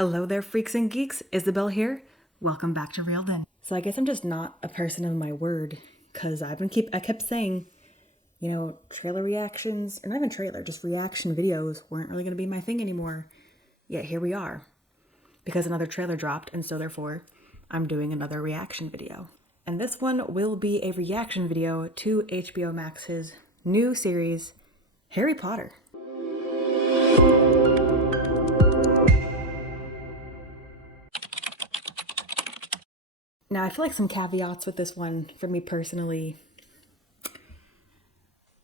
Hello there, freaks and geeks. Isabel here. Welcome back to Reeled In. So I guess I'm just not a person of my word, because I kept saying, trailer reactions, or not even trailer, just reaction videos weren't really going to be my thing anymore. Yet here we are, because another trailer dropped, and so therefore I'm doing another reaction video. And this one will be a reaction video to HBO Max's new series, Harry Potter. Now, I feel like some caveats with this one for me personally.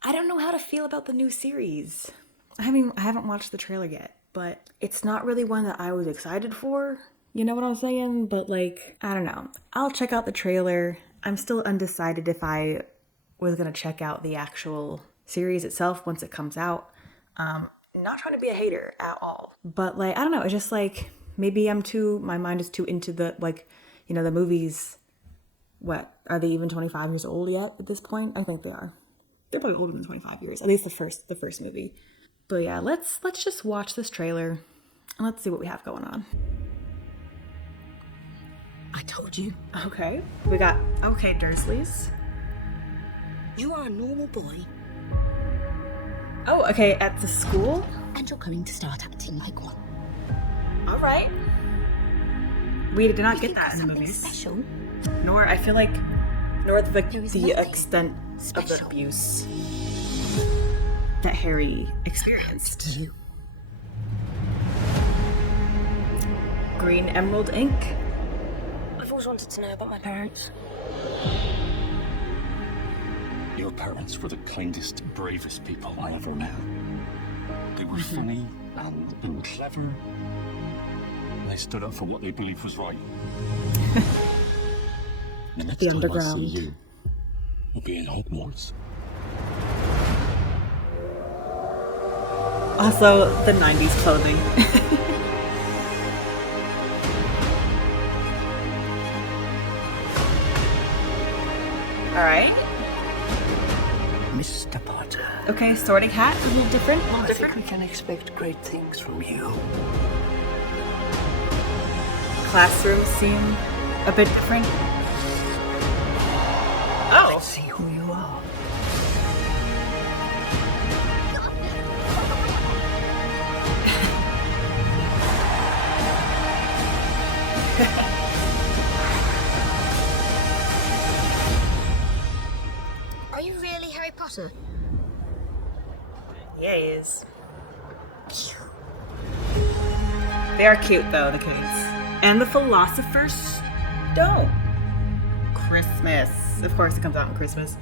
I don't know how to feel about the new series. I haven't watched the trailer yet, but it's not really one that I was excited for. You know what I'm saying? But I don't know. I'll check out the trailer. I'm still undecided if I was going to check out the actual series itself once it comes out. Not trying to be a hater at all. But I don't know. It's just maybe my mind is too into the the movies. What, are they even 25 years old yet at this point? I think they are. They're probably older than 25 years, at least the first movie. But yeah, let's just watch this trailer and let's see what we have going on. I told you. Okay. We got Dursleys. You are a normal boy. Oh, okay, at the school? And you're going to start acting like one. All right. We did not You get think that in the something movies. special? Nor There is the nothing extent of the special. abuse that Harry experienced. You. Green emerald ink. I've always wanted to know about my parents. Your parents were the kindest, bravest people I ever met. They were funny and clever. And they stood up for what they believed was right. The next The time underground. I see you, will be in Hogwarts. Also, the 90s clothing. Alright. Mr. Potter. Okay, sorting hat, a little different. I think we can expect great things from you. Classrooms seem a bit different. Oh! Let's see who you are. Are you really Harry Potter? Yeah, he is. They are cute, though, the kids. And the Philosopher's Stone. Christmas. Of course, it comes out on Christmas.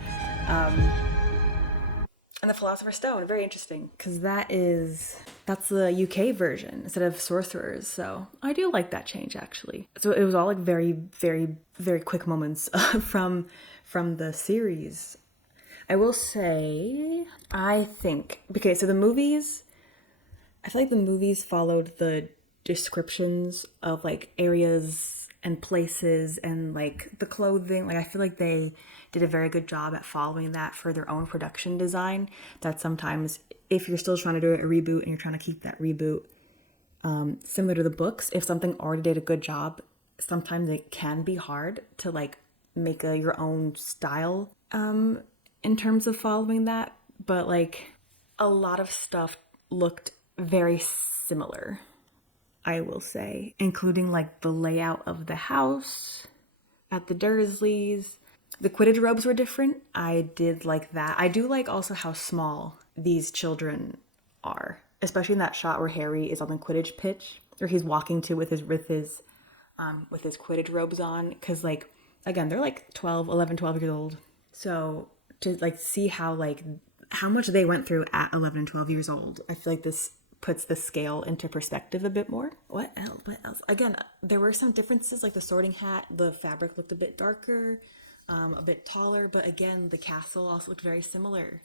And the Philosopher's Stone, very interesting. Because that's the UK version instead of Sorcerers. So I do like that change, actually. So it was all very, very, very quick moments from the series. I will say, I think, okay, so the movies, I feel like the movies followed the descriptions of areas and places and the clothing. I feel like they did a very good job at following that for their own production design. That sometimes if you're still trying to do a reboot and you're trying to keep that reboot similar to the books, if something already did a good job, sometimes it can be hard to make your own style in terms of following that. But a lot of stuff looked very similar, I will say, including the layout of the house at the Dursleys. The Quidditch robes were different. I did like that. I do like also how small these children are, especially in that shot where Harry is on the Quidditch pitch, or he's walking to with his Quidditch robes on. Because again, they're 12 years old. So to see how much they went through at 11 and 12 years old, I feel like this puts the scale into perspective a bit more. What else? Again, there were some differences, the sorting hat, the fabric looked a bit darker, a bit taller, but again, the castle also looked very similar.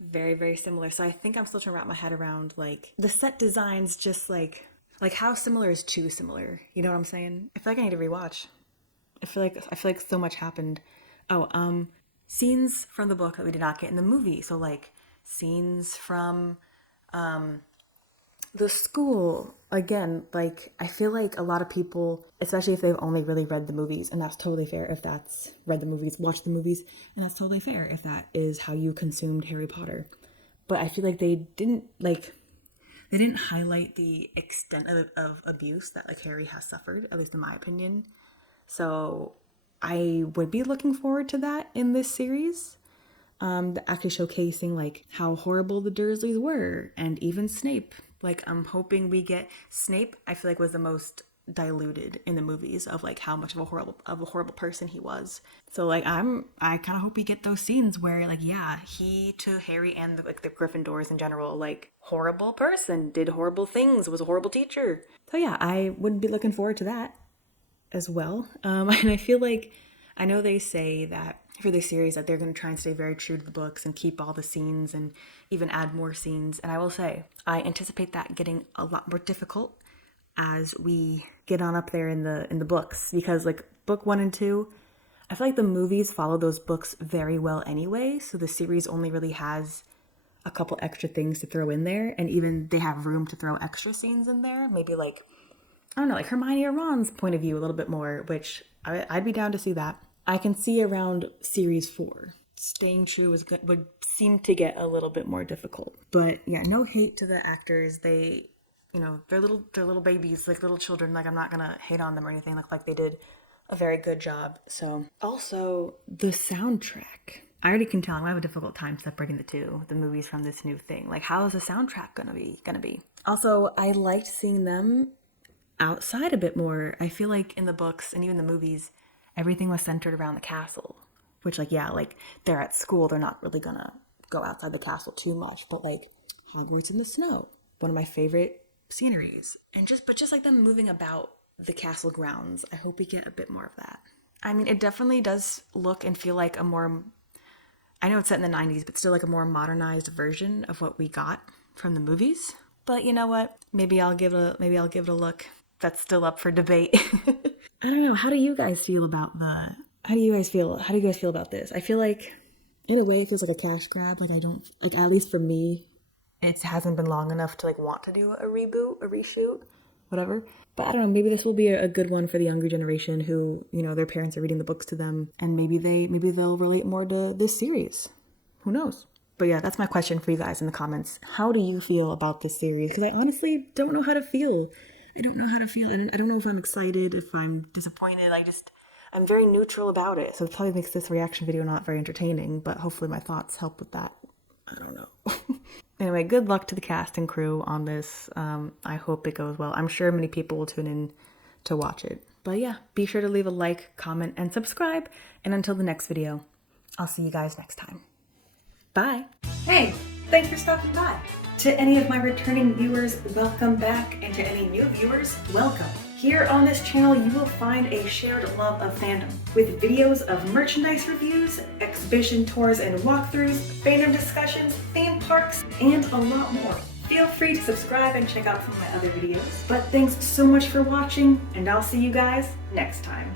Very, very similar. So I think I'm still trying to wrap my head around the set designs, just how similar is too similar. You know what I'm saying? I feel like I need to rewatch. I feel like so much happened. Oh, scenes from the book that we did not get in the movie. So scenes from The school, again, like, I feel like a lot of people, especially if they've only really read the movies, and that's totally fair if that's read the movies, watched the movies, and that's totally fair if that is how you consumed Harry Potter. But I feel like they didn't highlight the extent of abuse that like Harry has suffered, at least in my opinion. So I would be looking forward to that in this series. Actually showcasing like how horrible the Dursleys were, and even Snape. Like, I'm hoping we get Snape. I feel like was the most diluted in the movies of like how much of a horrible person he was. So like I kind of hope we get those scenes where like, yeah, he to Harry and the Gryffindors in general, like, horrible person, did horrible things, was a horrible teacher. So yeah, I would be looking forward to that as well. And I feel like, I know they say that for this series that they're going to try and stay very true to the books and keep all the scenes and even add more scenes. And I will say, I anticipate that getting a lot more difficult as we get on up there in the books, because like book 1 and 2, I feel like the movies follow those books very well anyway. So the series only really has a couple extra things to throw in there, and even they have room to throw extra scenes in there. Maybe like, I don't know, like Hermione or Ron's point of view a little bit more, which I'd be down to see that. I can see around series 4. Staying true would seem to get a little bit more difficult. But yeah, no hate to the actors. They, you know, they're little babies, like little children. Like, I'm not gonna hate on them or anything. Like they did a very good job. So also the soundtrack. I already can tell I'm gonna have a difficult time separating the movies from this new thing. Like, how is the soundtrack gonna be? Also, I liked seeing them outside a bit more. I feel like in the books and even the movies, everything was centered around the castle, which, like, yeah, like, they're at school, they're not really gonna go outside the castle too much, but like Hogwarts in the snow, one of my favorite sceneries, and just like them moving about the castle grounds. I hope we get a bit more of that. I mean, it definitely does look and feel like a more, I know it's set in the 90s, but still like a more modernized version of what we got from the movies. But you know what? Maybe I'll give it a look. That's still up for debate. I don't know. How do you guys feel about how do you guys feel about this? I feel like, in a way, it feels like a cash grab. Like, I don't, like, at least for me, it hasn't been long enough to like want to do a reboot, a reshoot, whatever. But I don't know, maybe this will be a good one for the younger generation who, you know, their parents are reading the books to them, and maybe they'll relate more to this series. Who knows? But yeah, that's my question for you guys in the comments. How do you feel about this series? Because I honestly don't know how to feel. I don't know if I'm excited, if I'm disappointed. I'm very neutral about it. So it probably makes this reaction video not very entertaining, but hopefully my thoughts help with that. I don't know. Anyway, good luck to the cast and crew on this. I hope it goes well. I'm sure many people will tune in to watch it. But yeah, be sure to leave a like, comment, and subscribe. And until the next video, I'll see you guys next time. Bye. Hey, thanks for stopping by. To any of my returning viewers, welcome back. And to any new viewers, welcome. Here on this channel, you will find a shared love of fandom, with videos of merchandise reviews, exhibition tours and walkthroughs, fandom discussions, theme parks, and a lot more. Feel free to subscribe and check out some of my other videos. But thanks so much for watching, and I'll see you guys next time.